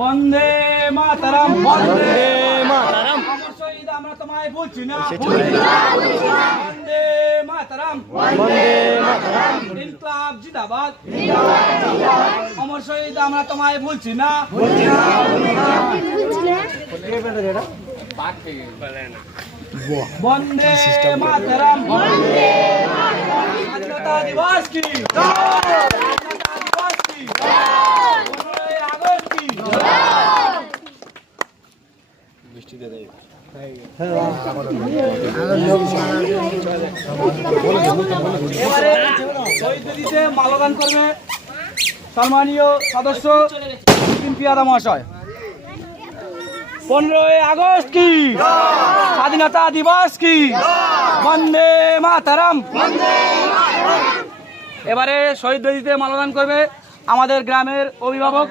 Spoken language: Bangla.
বন্দে মাতরম, বন্দে মাতরম। অমর শহীদ আমরা তোমায় ভুলছি না, বন্দে মাতরম, বন্দে মাতরম। ইনকলাব জিন্দাবাদ, অমর শহীদ আমরা তোমায় ভুলছি না। বন্দে মাতরম, স্বাধীনতা দিবস কি, স্বাধীনতা দিবস কি, 15ই আগস্ট কি। এবারে শহীদ বেদিতে মাল্যদান করবে সম্মানীয় সদস্য পিয়াদা মহাশয়। 15ই আগস্ট কি, স্বাধীনতা দিবস কি, বন্দে মাতরম। এবারে শহীদ বেদিতে মাল্যদান করবে আমাদের গ্রামের অভিভাবক